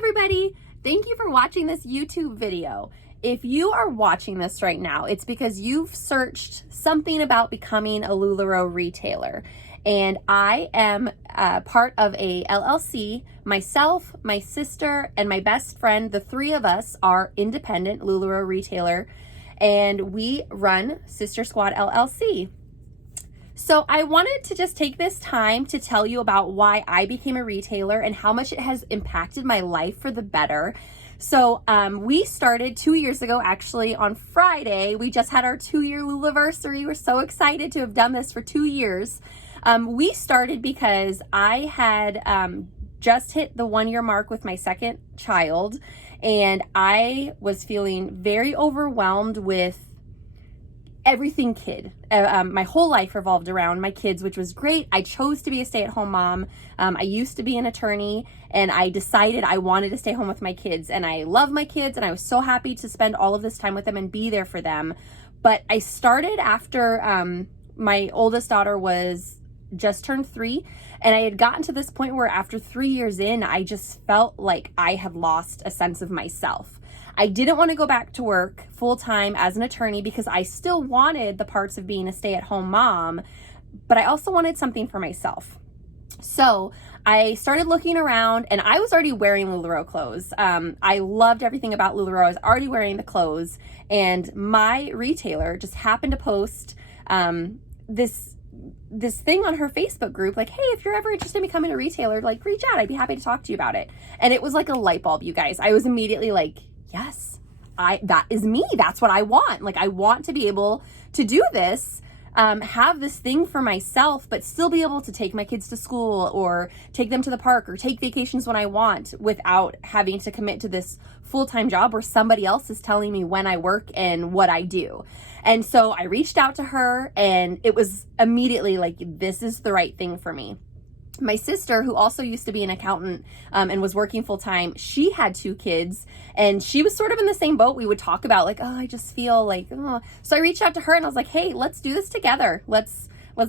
everybody. Thank you for watching this YouTube video. If you are watching this right now, it's because you've searched something about becoming a LuLaRoe retailer. And I am part of a LLC. Myself, my sister, and my best friend, the three of us are independent LuLaRoe Retailer, and we run Sister Squad LLC. So I wanted to just take this time to tell you about why I became a retailer and how much it has impacted my life for the better. So we started 2 years ago, actually on Friday. We just had our 2-year LuLaVersary. We're so excited to have done this for 2 years. We started because I had just hit the 1-year mark with my second child, and I was feeling very overwhelmed with everything kid. My whole life revolved around my kids, which was great. I chose to be a stay-at-home mom. I used to be an attorney, and I decided I wanted to stay home with my kids, and I love my kids, and I was so happy to spend all of this time with them and be there for them. But I started after my oldest daughter was just turned 3, and I had gotten to this point where after 3 years in, I just felt like I had lost a sense of myself. I didn't want to go back to work full-time as an attorney because I still wanted the parts of being a stay-at-home mom, but I also wanted something for myself. So I started looking around, and I was already wearing LuLaRoe clothes. I loved everything about LuLaRoe. I was already wearing the clothes, and my retailer just happened to post this thing on her Facebook group, like, hey, if you're ever interested in becoming a retailer, like, reach out. I'd be happy to talk to you about it. And it was like a light bulb, you guys. I was immediately like, yes, that is me. That's what I want. Like, I want to be able to do this, have this thing for myself, but still be able to take my kids to school or take them to the park or take vacations when I want without having to commit to this full-time job where somebody else is telling me when I work and what I do. And so I reached out to her, and it was immediately like, this is the right thing for me. My sister, who also used to be an accountant and was working full-time, she had 2 kids, and she was sort of in the same boat. We would talk about like, oh, I just feel like, oh. So I reached out to her, and I was like, hey, let's do this together. Let's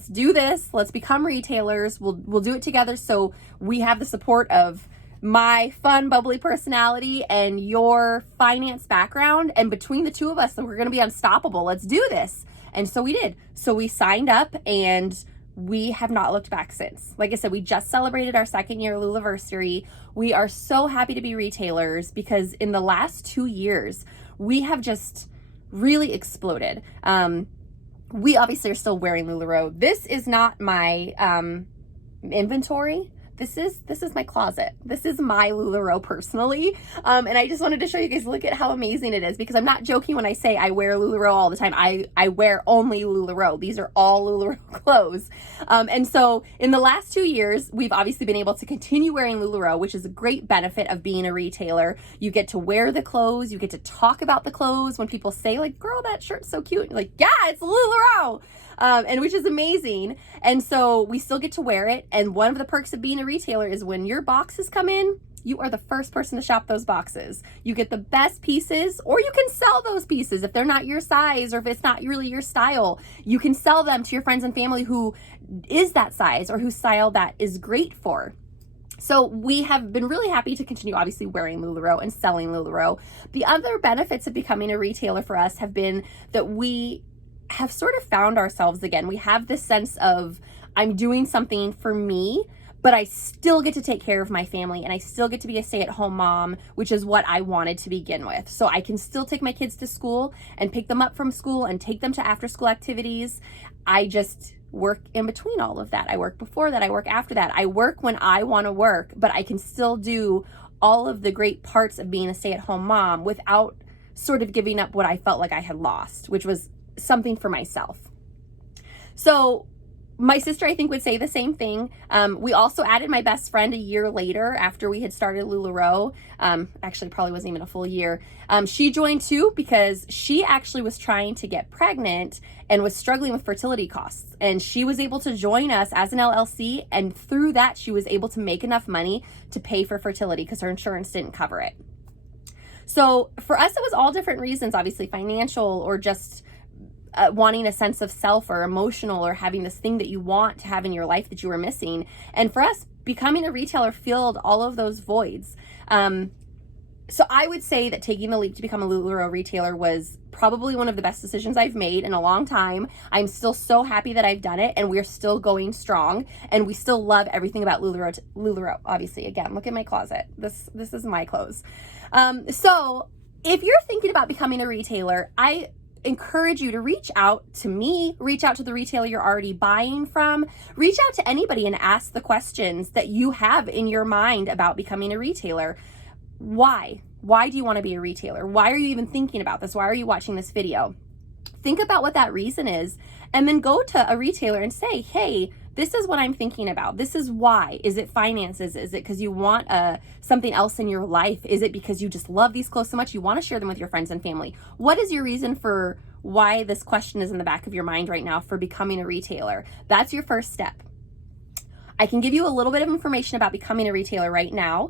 do this. Let's become retailers. We'll do it together, so we have the support of my fun, bubbly personality and your finance background, and between the two of us, we're going to be unstoppable. Let's do this. And so we did. So we signed up, and we have not looked back since. Like I said, we just celebrated our 2nd year LuLaVersary. We are so happy to be retailers because in the last 2 years, we have just really exploded. We obviously are still wearing LuLaRoe. This is not my inventory. This is my closet. This is my LuLaRoe personally. And I just wanted to show you guys, look at how amazing it is, because I'm not joking when I say I wear LuLaRoe all the time. I wear only LuLaRoe. These are all LuLaRoe clothes. And so in the last 2 years, we've obviously been able to continue wearing LuLaRoe, which is a great benefit of being a retailer. You get to wear the clothes. You get to talk about the clothes. When people say like, girl, that shirt's so cute. You're like, yeah, it's LuLaRoe. And which is amazing. And so we still get to wear it. And one of the perks of being a retailer is when your boxes come in, you are the first person to shop those boxes. You get the best pieces, or you can sell those pieces if they're not your size or if it's not really your style. You can sell them to your friends and family who is that size or whose style that is great for. So we have been really happy to continue obviously wearing LuLaRoe and selling LuLaRoe. The other benefits of becoming a retailer for us have been that we have sort of found ourselves again. We have this sense of, I'm doing something for me, but I still get to take care of my family, and I still get to be a stay-at-home mom, which is what I wanted to begin with. So I can still take my kids to school and pick them up from school and take them to after-school activities. I just work in between all of that. I work before that. I work after that. I work when I want to work, but I can still do all of the great parts of being a stay-at-home mom without sort of giving up what I felt like I had lost, which was something for myself. So my sister, I think, would say the same thing. We also added my best friend a year later after we had started LuLaRoe. Actually, probably wasn't even a full year. She joined too because she actually was trying to get pregnant and was struggling with fertility costs. And she was able to join us as an LLC. And through that, she was able to make enough money to pay for fertility because her insurance didn't cover it. So for us, it was all different reasons, obviously financial or just wanting a sense of self or emotional or having this thing that you want to have in your life that you were missing. And for us, becoming a retailer filled all of those voids. So I would say that taking the leap to become a LuLaRoe retailer was probably one of the best decisions I've made in a long time. I'm still so happy that I've done it, and we're still going strong, and we still love everything about LuLaRoe. Obviously, again, look at my closet. This is my clothes. So if you're thinking about becoming a retailer, I encourage you to reach out to me, reach out to the retailer you're already buying from, reach out to anybody and ask the questions that you have in your mind about becoming a retailer. Why? Why do you want to be a retailer? Why are you even thinking about this? Why are you watching this video? Think about what that reason is, and then go to a retailer and say, hey, this is what I'm thinking about. This is why. Is it finances? Is it because you want something else in your life? Is it because you just love these clothes so much you want to share them with your friends and family? What is your reason for why this question is in the back of your mind right now for becoming a retailer? That's your first step. I can give you a little bit of information about becoming a retailer right now.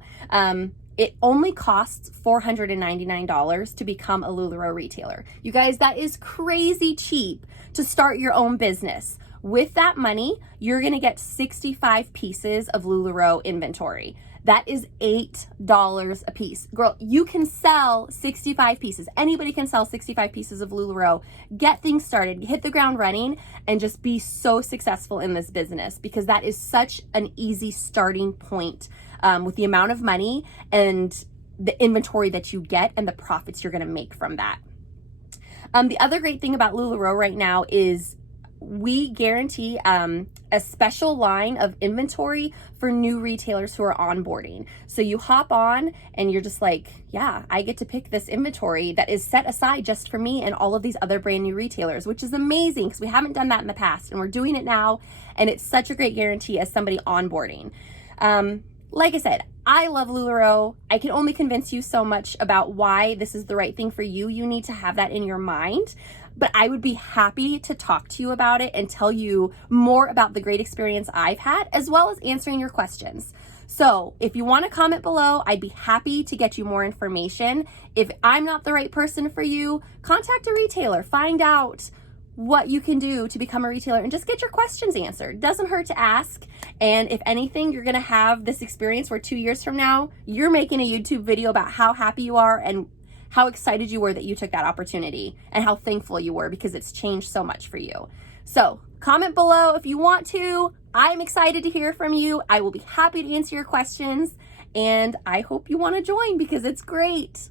It only costs $499 to become a LuLaRoe retailer. You guys, that is crazy cheap to start your own business. With that money, you're gonna get 65 pieces of LuLaRoe inventory. That is $8 a piece. Girl, you can sell 65 pieces. Anybody can sell 65 pieces of LuLaRoe. Get things started, hit the ground running, and just be so successful in this business, because that is such an easy starting point with the amount of money and the inventory that you get and the profits you're gonna make from that. The other great thing about LuLaRoe right now is we guarantee a special line of inventory for new retailers who are onboarding. So you hop on and you're just like, yeah, I get to pick this inventory that is set aside just for me and all of these other brand new retailers, which is amazing because we haven't done that in the past and we're doing it now. And it's such a great guarantee as somebody onboarding. Like I said, I love LuLaRoe. I can only convince you so much about why this is the right thing for you. You need to have that in your mind. But I would be happy to talk to you about it and tell you more about the great experience I've had, as well as answering your questions. So if you want to comment below, I'd be happy to get you more information. If I'm not the right person for you, contact a retailer. Find out what you can do to become a retailer and just get your questions answered. Doesn't hurt to ask. And if anything, you're going to have this experience where 2 years from now, you're making a YouTube video about how happy you are and how excited you were that you took that opportunity and how thankful you were because it's changed so much for you. So comment below if you want to. I'm excited to hear from you. I will be happy to answer your questions, and I hope you want to join because it's great.